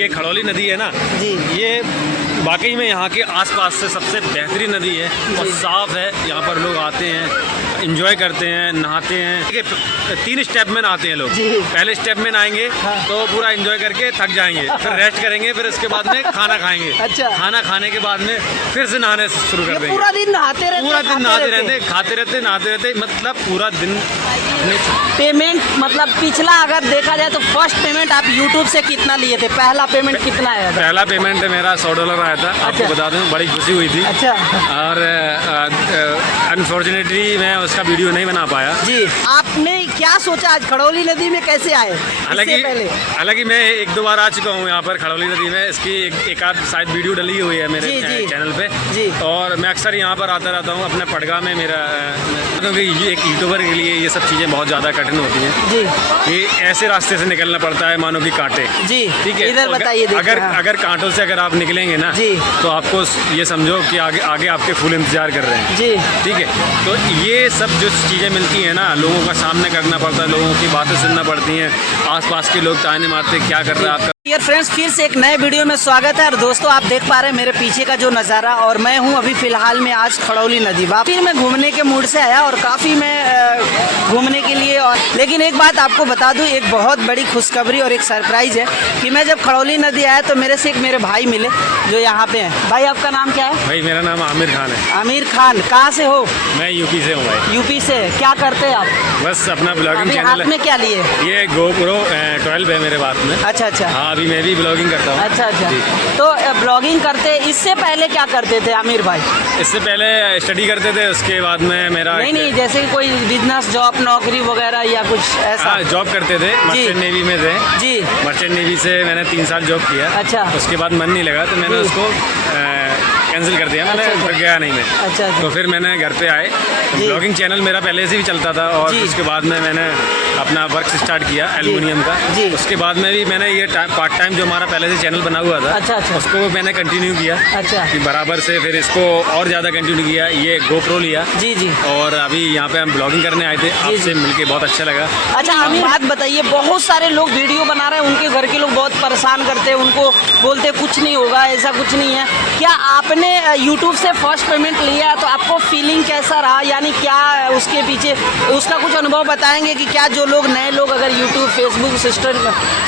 ये खड़ौली नदी है ना जी, ये वाकई में यहाँ के आसपास से सबसे बेहतरीन नदी है और साफ़ है। यहाँ पर लोग आते हैं, एंजॉय करते हैं, नहाते हैं। देखिए 3 स्टेप में नहाते हैं लोग। जी। पहले स्टेप में नहाएंगे तो पूरा एंजॉय करके थक जाएंगे, फिर रेस्ट करेंगे, फिर उसके बाद में खाना खाएंगे। अच्छा। खाना खाने के बाद में फिर से नहाने शुरू कर ये देंगे। पूरा दिन नहाते रहते, पूरा दिन नहाते रहते, खाते रहते, नहाते रहते, मतलब पूरा दिन। पेमेंट मतलब पिछला अगर देखा जाए तो फर्स्ट पेमेंट आप यूट्यूब से कितना लिए थे? पहला पेमेंट कितना आया था? पहला पेमेंट मेरा $100 आया था। आपको बता दूं, बड़ी खुशी हुई थी। अच्छा। और अनफॉर्चुनेटली मैं उसका वीडियो नहीं बना पाया। जी, आपने क्या सोचा आज खड़ौली नदी में कैसे आए? हालांकि मैं 1-2 बार आ चुका हूँ यहाँ पर खड़ौली नदी में। इसकी एक आध शायद वीडियो डली हुई है मेरे चैनल पे जी। और मैं अक्सर यहाँ पर आता रहता हूँ अपने पड़गा में। मेरा क्योंकि एक यूट्यूबर के लिए ये सब चीज़ें बहुत ज़्यादा कठिन होती हैं जी, कि ऐसे रास्ते से निकलना पड़ता है मानो कि कांटे। जी, ठीक है, इधर बताइए। अगर कांटों से अगर आप निकलेंगे ना जी, तो आपको ये समझो कि आगे आपके फुल इंतजार कर रहे हैं। जी, ठीक है, तो ये सब जो चीज़ें मिलती हैं ना, लोगों का सामना करना पड़ता है, लोगों की बातें सुनना पड़ती हैं, आसपास के लोग ताने मारते हैं, क्या कर रहा है आपका। डियर फ्रेंड्स, फिर से एक नए वीडियो में स्वागत है। और दोस्तों, आप देख पा रहे हैं मेरे पीछे का जो नज़ारा, और मैं हूं अभी फ़िलहाल में आज खड़ौली नदी। फिर मैं घूमने के मूड से आया और काफ़ी मैं घूमने के लिए। और लेकिन एक बात आपको बता दूं, एक बहुत बड़ी खुशखबरी और एक सरप्राइज़ है कि मैं जब खड़ौली नदी आया तो मेरे से एक मेरे भाई मिले जो यहाँ पे हैं। भाई, आपका नाम क्या है? भाई, मेरा नाम आमिर खान है। आमिर खान, कहाँ से हो? मैं यूपी से हूँ भाई। यूपी से। क्या करते हैं आप? बस अपना ब्लॉगिंग हाथ चैनल में क्या लिए? ये GoPro 12 है मेरे पास में। अच्छा अच्छा। हाँ, अभी मैं भी ब्लॉगिंग करता हूँ। अच्छा अच्छा। तो ब्लॉगिंग करते, इससे पहले क्या करते थे आमिर भाई? इससे पहले स्टडी करते थे, उसके बाद में मेरा नहीं, जैसे कोई बिजनेस, जॉब, नौकरी वगैरह या कुछ ऐसा? हाँ, जॉब करते थे, मर्चेंट नेवी में थे जी। मर्चेंट नेवी से मैंने 3 साल जॉब किया। अच्छा। उसके बाद मन नहीं लगा तो मैंने उसको कैंसिल कर दिया। मैंने अच्छा। गया नहीं मैं। अच्छा अच्छा। तो फिर मैंने घर पे आए, ब्लॉगिंग चैनल मेरा पहले से भी चलता था और उसके बाद में मैंने अपना वर्क स्टार्ट किया एल्युमिनियम का। जी। उसके बाद में भी मैंने ये पार्ट टाइम जो हमारा पहले से चैनल बना हुआ था, अच्छा अच्छा। उसको मैंने कंटिन्यू किया। अच्छा। कि बराबर से फिर इसको और ज़्यादा कंटिन्यू किया। ये GoPro लिया। जी जी। और अभी यहाँ पे हम ब्लॉगिंग करने आए थे, आपसे मिलके बहुत अच्छा लगा। अच्छा, हमें बात बताइए, बहुत सारे लोग वीडियो बना रहे हैं, उनके घर के लोग बहुत परेशान करते हैं, उनको बोलते हैं कुछ नहीं होगा, ऐसा कुछ नहीं है। क्या आपने यूट्यूब से फर्स्ट पेमेंट लिया तो आपको फीलिंग कैसा रहा? यानी क्या उसके पीछे उसका कुछ अनुभव बताएंगे कि क्या जो लोग नए लोग अगर यूट्यूब, फेसबुक,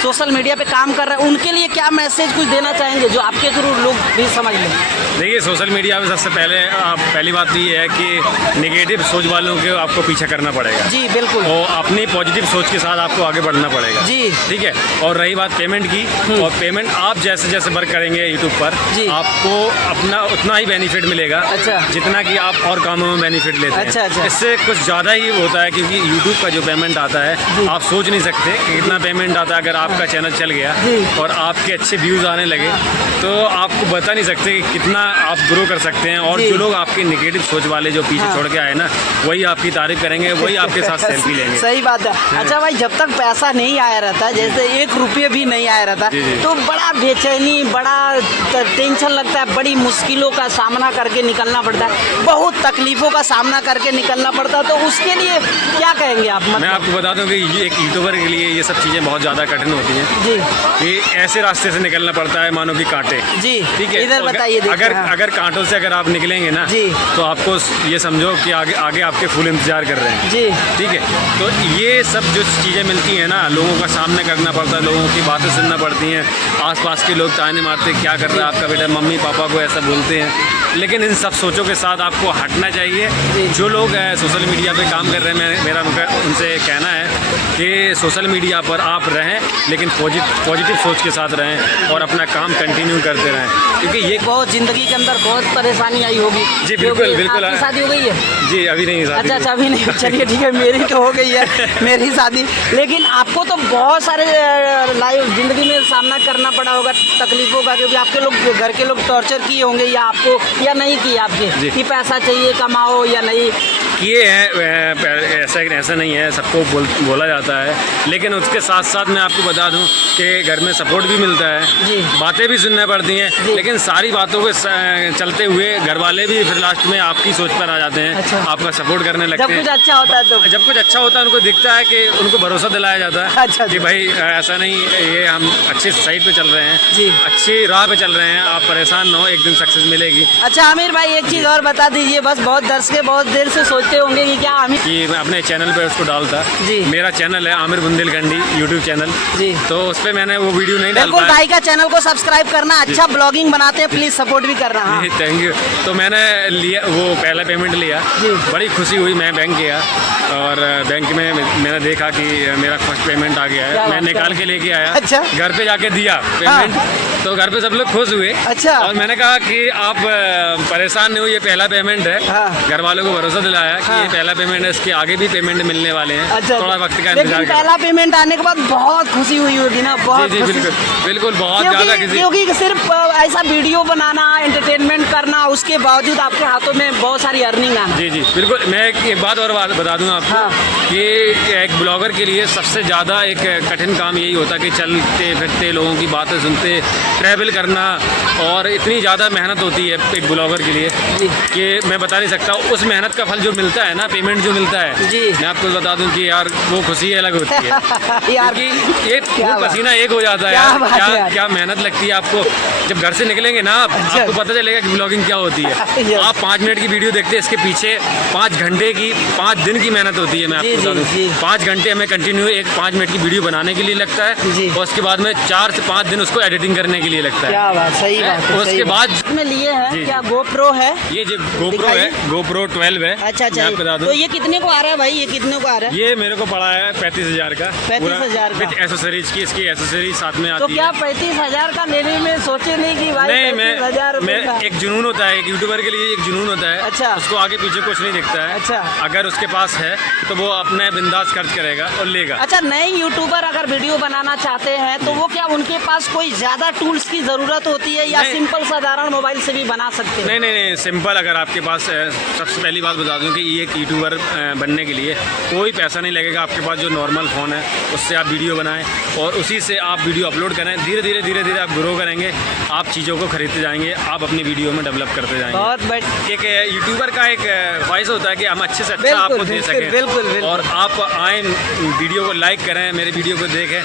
सोशल मीडिया पे काम कर रहे हैं, उनके लिए क्या मैसेज कुछ देना चाहेंगे जो आपके थ्रू लोग भी समझ लें? देखिए, सोशल मीडिया में सबसे पहली बात तो ये है कि नेगेटिव सोच वालों के आपको पीछा करना पड़ेगा। जी बिल्कुल। और अपनी पॉजिटिव सोच के साथ आपको आगे बढ़ना पड़ेगा। जी। ठीक है। और रही बात पेमेंट की, और पेमेंट आप जैसे जैसे वर्क करेंगे यूट्यूब पर, आपको अपना उतना ही बेनिफिट मिलेगा। अच्छा। जितना कि आप और कामों में बेनिफिट लेते हैं। अच्छा अच्छा। इससे कुछ ज़्यादा ही होता है, क्योंकि यूट्यूब का जो पेमेंट आता है आप सोच नहीं सकते कि कितना पेमेंट आता है। अगर आपका चैनल चल गया और आपके अच्छे व्यूज़ आने लगे तो आपको बता नहीं सकते कि कितना आप ग्रो कर सकते हैं। और जो लोग आपके नेगेटिव सोच वाले जो पीछे छोड़ के आए ना, वही आपकी तारीफ करेंगे, वही आपके साथ सेल्फी लेंगे। सही बात है। अच्छा भाई, जब तक पैसा नहीं आया रहता, जैसे 1 रुपये भी नहीं आया रहता, तो बड़ा बेचैनी, बड़ा टेंशन लगता है, बड़ी मुश्किलों का सामना करके निकलना पड़ता है, बहुत तकलीफ़ों का सामना करके निकलना पड़ता है। तो उसके लिए क्या कहेंगे आप? मैं आपको बता दूं कि एक यूट्यूबर के लिए ये सब चीज़ें बहुत ज़्यादा कठिन होती हैं जी, कि ऐसे रास्ते से निकलना पड़ता है मानो कि कांटे। जी। ठीक है, इधर बताइए। अगर कांटों से अगर आप निकलेंगे ना जी, तो आपको ये समझो कि आगे आपके फुल इंतजार कर रहे हैं। जी। ठीक है, तो ये सब जो चीज़ें मिलती हैं ना, लोगों का सामना करना पड़ता है, लोगों की बातें सुनना पड़ती हैं, आसपास के लोग ताने मारते हैं, क्या कर रहा है आपका बेटा, मम्मी पापा को ऐसा बोलते हैं। लेकिन इन सब सोचों के साथ आपको हटना चाहिए। जो लोग सोशल मीडिया पे काम कर रहे हैं, मेरा उनसे कहना है कि सोशल मीडिया पर आप रहें, लेकिन पॉजिटिव सोच के साथ रहें और अपना काम कंटिन्यू करते रहें, क्योंकि ये बहुत ज़िंदगी के अंदर बहुत परेशानी आई होगी। जी बिल्कुल बिल्कुल। आपकी शादी हो गई है? जी अभी नहीं शादी। अच्छा, अभी नहीं। चलिए ठीक है, मेरी तो हो गई है, मेरी शादी। लेकिन आपको तो बहुत सारे लाइफ ज़िंदगी में सामना करना पड़ा होगा तकलीफ़ों का, क्योंकि आपके लोग, घर के लोग टॉर्चर किए होंगे या आपको या नहीं की आपके जी। कि पैसा चाहिए कमाओ या नहीं? किए हैं, ऐसा नहीं है, सबको बोला जाता है, लेकिन उसके साथ साथ मैं आपको बता दूं कि घर में सपोर्ट भी मिलता है, जी। बातें भी सुनना पड़ती हैं, जी। लेकिन सारी बातों के चलते हुए घर वाले भी फिर लास्ट में आपकी सोच पर आ जाते हैं, अच्छा। आपका सपोर्ट करने लगते जब हैं। कुछ अच्छा होता है तो? जब कुछ अच्छा होता है उनको दिखता है कि उनको भरोसा दिलाया जाता है अच्छा, कि भाई ऐसा नहीं, ये हम अच्छे साइड पे चल रहे हैं, जी। अच्छी राह पे चल रहे हैं, आप परेशान ना हो, एक दिन सक्सेस मिलेगी। अच्छा आमिर भाई एक चीज़ और बता दीजिए, बस बहुत दर्शक बहुत देर से सोचते होंगे कि क्या आमिर कि मैं अपने चैनल पे उसको डालता। जी। मेरा चैनल है आमिर बुंदेलखंडी यूट्यूब चैनल, जी। तो उस पर मैंने वो वीडियो नहीं डाल बिल्कुल पाया। भाई का चैनल को सब्सक्राइब करना, अच्छा ब्लॉगिंग बनाते हैं, प्लीज सपोर्ट भी करना। हाँ। Thank you. तो मैंने लिया, वो पहला पेमेंट लिया, जी। बड़ी खुशी हुई। मैं बैंक गया और बैंक में मैंने देखा कि मेरा फर्स्ट पेमेंट आ गया क्या है, मैं बात है। निकाल के लेके आया, अच्छा। घर पे जाके दिया पेमेंट। तो घर पे सब लोग खुश हुए। अच्छा। और मैंने कहा कि आप परेशान नहीं हो, ये पहला पेमेंट है। हाँ। घर वालों को भरोसा दिलाया कि हाँ। ये पहला पेमेंट है, इसके आगे भी पेमेंट मिलने वाले हैं। अच्छा थोड़ा वक्त का लेकिन इंतजार करो। पहला पेमेंट आने के बाद बहुत खुशी हुई होगी ना? बहुत जी खुशी। बिल्कुल बिल्कुल, बहुत ज़्यादा किसी क्योंकि सिर्फ ऐसा वीडियो बनाना, एंटरटेनमेंट करना, उसके बावजूद आपके हाथों में बहुत सारी अर्निंग आना। जी जी बिल्कुल। मैं एक बात और बता दूं आपको, हाँ। कि एक ब्लॉगर के लिए सबसे ज़्यादा एक कठिन काम यही होता है कि चलते फिरते लोगों की बातें सुनते, ट्रैवल करना, और इतनी ज़्यादा मेहनत होती है एक ब्लॉगर के लिए जी। कि मैं बता नहीं सकता। उस मेहनत का फल जो मिलता है ना, पेमेंट जो मिलता है, जी। मैं आपको बता दूं कि यार वो खुशी अलग होती है। यार क्योंकि ये क्या खून बात। पसीना एक हो जाता है क्या यार। बात है क्या यार। क्या मेहनत लगती है आपको। जब घर से निकलेंगे ना आप, अच्छा। आपको पता चलेगा कि ब्लॉगिंग क्या होती है। Yes। आप 5 मिनट की वीडियो देखते हैं, इसके पीछे 5 घंटे की, 5 दिन की मेहनत होती है। मैं जी, आपको बता दूं, जी। 5 घंटे हमें कंटिन्यू एक 5 मिनट की वीडियो बनाने के लिए लगता है, जी। और उसके बाद में 4 से 5 दिन उसको एडिटिंग करने के लिए लगता है। क्या बात, सही बात है, और सही उसके बात। बाद में लिए हैं जी, क्या जी। गोप्रो है? ये जो GoPro दिखाइए। है, GoPro 12 है। अच्छा मैं आपको बता दूं, तो ये कितने को आ रहा है भाई? ये कितने को आ रहा है? ये मेरे को पड़ा है 35,000 का। 35,000 का। एसेसरीज की, इसकी एसेसरीज साथ में तो आती क्या है। 35,000 का लेने में सोचे नहीं कि भाई नहीं, 35,000 रुपए का? मैं एक जुनून होता है, एक यूट्यूबर के लिए एक जुनून होता है। अच्छा। उसको आगे पीछे कुछ नहीं दिखता है। अच्छा। अगर उसके पास है तो वो अपने बिंदास खर्च करेगा और लेगा। अच्छा, नए यूट्यूबर अगर वीडियो बनाना चाहते हैं तो वो क्या उनके पास कोई ज्यादा टूल्स की जरूरत होती है, या नहीं। सिंपल साधारण मोबाइल से भी बना सकते हैं? नहीं, सिंपल। अगर आपके पास सबसे पहली बात बता दूं कि ये एक यूट्यूबर बनने के लिए कोई पैसा नहीं लगेगा। आपके पास जो नॉर्मल फ़ोन है उससे आप वीडियो बनाएं और उसी से आप वीडियो अपलोड करें। धीरे धीरे आप ग्रो करेंगे, आप चीज़ों को खरीदते जाएंगे, आप अपनी वीडियो में डेवलप करते जाएंगे। बहुत बढ़िया। एक यूट्यूबर का एक ख्वाहिश होता है कि हम अच्छे से अच्छा बिल्कुल, आपको दे बिल्कुल, सकें, बिल्कुल। और आप आए, वीडियो को लाइक करें, मेरे वीडियो को देखें,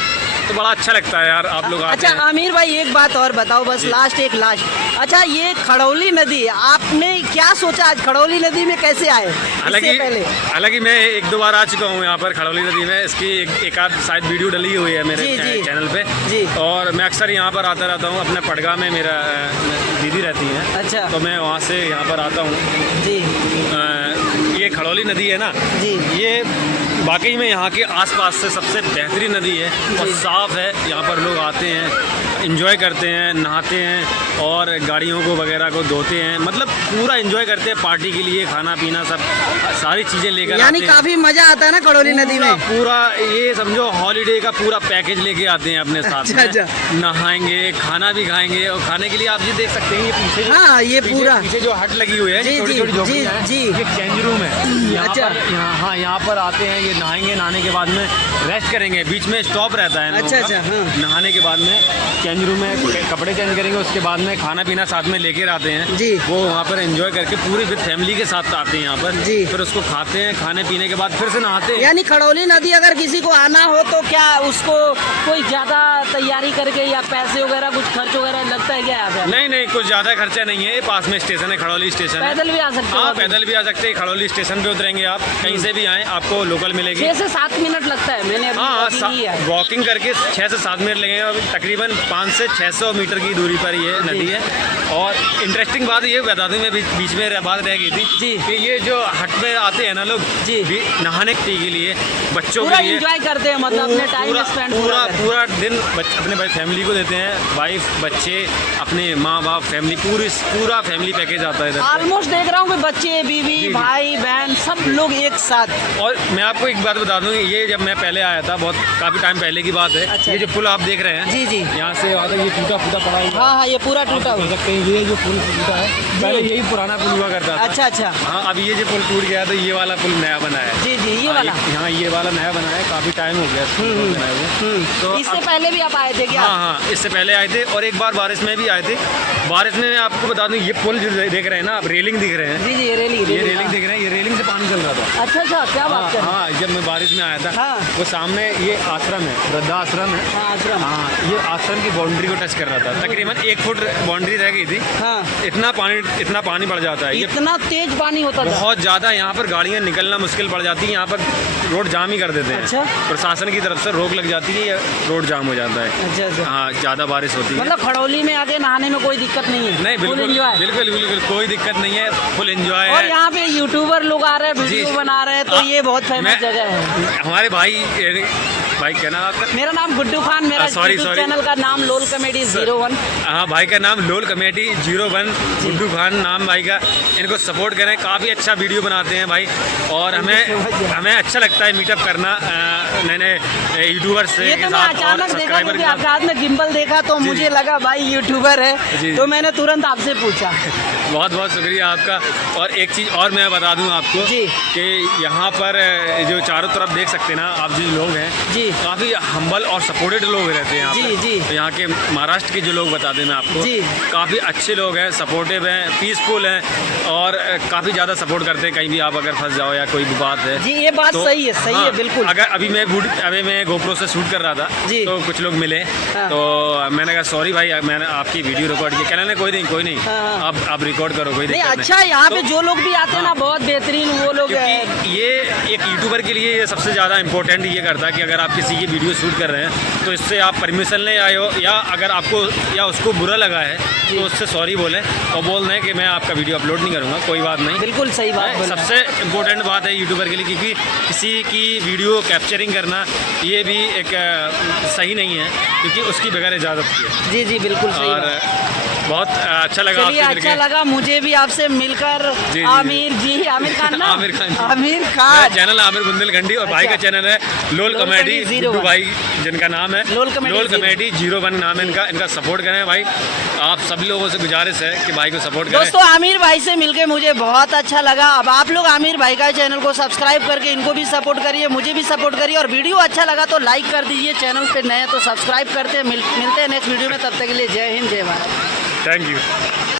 तो बड़ा अच्छा लगता है यार। आप लोग आते अच्छा हैं। आमिर भाई एक बात और बताओ, बस लास्ट। अच्छा, ये खड़ौली नदी, आपने क्या सोचा आज खड़ौली नदी में कैसे आए? इससे पहले हालांकि मैं 1-2 बार आ चुका हूँ यहाँ पर खड़ौली नदी में। इसकी एक आध शायद वीडियो डली हुई है मेरे जी, जी। चैनल पे। जी। और मैं अक्सर यहाँ पर आता रहता हूँ। अपने पड़गा में मेरा दीदी रहती हैं। अच्छा। तो मैं वहाँ से यहाँ पर आता हूँ। जी ये खड़ौली नदी है ना जी। ये वाकई में यहाँ के आसपास से सबसे बेहतरीन नदी है और साफ़ है। यहाँ पर लोग आते हैं, एंजॉय करते हैं, नहाते हैं और गाड़ियों को वगैरह को धोते हैं। मतलब पूरा एंजॉय करते हैं, पार्टी के लिए खाना पीना सब सारी चीज़ें लेकर यानी आते हैं। काफी मजा आता है ना खड़ौली नदी में? पूरा ये समझो हॉलीडे का पूरा पैकेज लेके आते हैं अपने साथ में। अच्छा। नहाएंगे, खाना भी खाएंगे, और खाने के लिए आप ये देख सकते हैं, ये पीछे हाँ, ये पूरा पीछे जो हट लगी हुई है, जी, छोटी जी, छोटी झोपड़ियाँ जी, हैं, जी। ये चेंज रूम है। यहाँ अच्छा। पर यहाँ पर आते हैं, ये नहाएंगे, नहाने के बाद में रेस्ट करेंगे, बीच में स्टॉप रहता है लोगों अच्छा, का। हाँ। नहाने के बाद में चेंज रूम में कपड़े चेंज करेंगे, उसके बाद में खाना पीना साथ में लेकर आते हैं। जी। वो वहाँ पर एंजॉय करके पूरी विद फैमिली के साथ आते हैं यहाँ पर। जी। फिर उसको खाते हैं, खाने पीने के बाद फिर से नहाते हैं। यानी खड़ौली नदी अगर किसी को आना हो तो क्या उसको कोई ज्यादा तैयारी करके या पैसे वगैरह कुछ खर्च वगैरह लगता है क्या यहाँ पे? नहीं, कुछ ज़्यादा खर्चा नहीं है। पास में स्टेशन है, खड़ौली स्टेशन है। पैदल भी आ सकते हो? हाँ, पैदल भी आ सकते हैं। खड़ौली स्टेशन पे उतरेंगे आप, कहीं से भी आए आपको लोकल मिलेगी। 6 से 7 मिनट लगता है, मैंने अभी हाँ, walking ही है। वॉकिंग करके 6 से 7 मिनट लगेंगे और तकरीबन 500 से 600 मीटर की दूरी पर ये नदी है। और इंटरेस्टिंग बात ये बता दूँ, मैं बीच में बात रह गई थी जी। कि ये जो हट पे आते हैं ना लोग जी। नहाने के लिए, बच्चों पूरा के लिए एंजॉय करते हैं, मतलब अपने टाइम स्पेंड पूरा दिन अपने फैमिली को देते हैं। वाइफ, बच्चे, अपने माँ बाप, फैमिली, पूरा फैमिली पैकेज आता है इधर पे। ऑलमोस्ट देख रहा हूँ कि बच्चे, बीवी, जी। भाई, बहन सब लोग एक साथ। और मैं आपको एक बात बता दूं, ये जब मैं पहले पहले आया था, बहुत काफ़ी टाइम पहले की बात है। अच्छा। ये जो पुल आप देख रहे हैं, जी जी। यहाँ से आता है, ये टूटा फूटा पड़ा हुआ है। हाँ हाँ, ये पूरा टूटा आप हुआ। देख सकते हैं, ये जो पुल टूटा है, पहले यही पुराना पुल हुआ करता था। अच्छा अच्छा। हाँ, अब ये जो पुल टूट गया तो ये वाला पुल नया बना है। जी जी, ये हाँ, वाला। हाँ, ये वाला नया बना है, काफ़ी टाइम हो गया इसको बनाए हुए। तो इससे अब- पहले भी आप आए थे क्या? हाँ हाँ, इससे पहले आए थे और एक बार बारिश में भी आए थे। बारिश में मैं आपको बता दूं, ये पुल जो देख रहे हैं ना आप, रेलिंग दिख रहे हैं, जी जी, ये रेलिंग ये रेलिंग देख रहे हैं, ये रेलिंग से पानी चल रहा था। अच्छा अच्छा, क्या बात कर रहे हैं? हाँ, जब मैं बारिश में आया था, हाँ। वो सामने ये आश्रम है, वृद्धा आश्रम है। हाँ, आश्रम। हाँ, ये आश्रम की बाउंड्री को टच कर रहा था, तकरीबन 1 फुट बाउंड्री रह गई थी। हाँ। इतना पानी बढ़ जाता है, ये इतना तेज पानी होता था? बहुत ज़्यादा। यहाँ पर गाड़ियाँ निकलना मुश्किल पड़ जाती है, यहाँ पर रोड जाम ही कर देते हैं। अच्छा। प्रशासन की तरफ से रोक लग जाती है, या रोड जाम हो जाता है। अच्छा अच्छा। हाँ, ज़्यादा बारिश होती है। मतलब खड़ौली में आके नहाने में कोई दिक्कत नहीं है? नहीं, Full बिल्कुल enjoy? बिल्कुल बिल्कुल कोई दिक्कत नहीं है, फुल एंजॉय और है। यहाँ पे यूट्यूबर लोग आ रहे हैं, वीडियो जी। बना रहे हैं, तो ये बहुत फेमस मैं- जगह है। हमारे भाई क्या नाम आपका? मेरा नाम गुड्डू खान, मेरा sorry, यूट्यूब sorry. चैनल का नाम लोल कॉमेडी 01। हाँ, भाई का नाम लोल कमेटी 01, गुड्डू खान नाम भाई का। इनको सपोर्ट करें, काफ़ी अच्छा वीडियो बनाते हैं भाई, और हमें अच्छा लगता है मीटअप करना नए नए यूट्यूबर्स से ये के तो मैं साथ और अचानक देखा, सब्सक्राइबर क्योंकि के आपके साथ। हाथ में गिम्बल देखा तो मुझे लगा भाई यूट्यूबर जी, है, जी। तो मैंने तुरंत आपसे पूछा। बहुत बहुत शुक्रिया आपका। और एक चीज़ और मैं बता दूं आपको जी। कि यहाँ पर जो चारों तरफ देख सकते हैं ना आप, जो लोग हैं जी। काफ़ी हम्बल और सपोर्टेड लोग रहते हैं यहाँ जी, पर। जी। तो यहाँ के महाराष्ट्र के जो लोग बता दें मैं आपको, जी। काफ़ी अच्छे लोग हैं, सपोर्टिव हैं, पीसफुल हैं, और काफ़ी ज़्यादा सपोर्ट करते हैं। कहीं भी आप अगर फंस जाओ या कोई भी बात है जी, ये बात सही है, सही है, बिल्कुल। अगर अभी मैं गोप्रो से शूट कर रहा था, जी। तो कुछ लोग मिले, हाँ। तो मैंने कहा सॉरी भाई, मैंने आपकी वीडियो रिकॉर्ड की। कहने कोई नहीं, हाँ। आप रिकॉर्ड करो, कोई नहीं, दिक्कत अच्छा, यहाँ पे तो- जो लोग भी आते हैं ना, बहुत बेहतरीन वो लोग हैं। क्योंकि ये एक यूट्यूबर के लिए ये सबसे ज़्यादा इम्पोर्टेंट ये करता है कि अगर आप किसी की वीडियो शूट कर रहे हैं तो इससे आप परमिशन ले आए हो, या अगर आपको या उसको बुरा लगा है तो उससे सॉरी बोलें और बोल दें कि मैं आपका वीडियो अपलोड नहीं करूँगा, कोई बात नहीं। बिल्कुल सही बात बोल रहे हैं। सबसे इम्पोर्टेंट बात है यूट्यूबर के लिए, क्योंकि किसी की वीडियो कैप्चरिंग करना ये भी एक सही नहीं है, क्योंकि उसकी बगैर इजाज़त की है। जी जी, बिल्कुल सही और बात। बहुत अच्छा लगा चलिए, आपसे अच्छा मिलके। लगा मुझे भी आपसे मिलकर। जी, जी। आमिर जी, आमिर खान ना? आमिर खान जी। आमिर मेरा खान। चैनल आमिर बुंदेलखंडी, और भाई का अच्छा। चैनल है लोल लोल कॉमेडी, कॉमेडी गुड्डू 01। भाई जिनका नाम है लोल कॉमेडी 01 नाम है इनका सपोर्ट करें भाई। आप सभी लोगों से गुजारिश है कि भाई को सपोर्ट करें। दोस्तों, आमिर भाई से मिलके मुझे बहुत अच्छा लगा। अब आप लोग आमिर भाई का चैनल को सब्सक्राइब करके इनको भी सपोर्ट करिए, मुझे भी सपोर्ट करिए, और वीडियो अच्छा लगा तो लाइक कर दीजिए। चैनल पे नए हैं तो सब्सक्राइब करते हैं। मिलते हैं नेक्स्ट वीडियो में, तब तक के लिए जय हिंद, जय भारत। Thank you.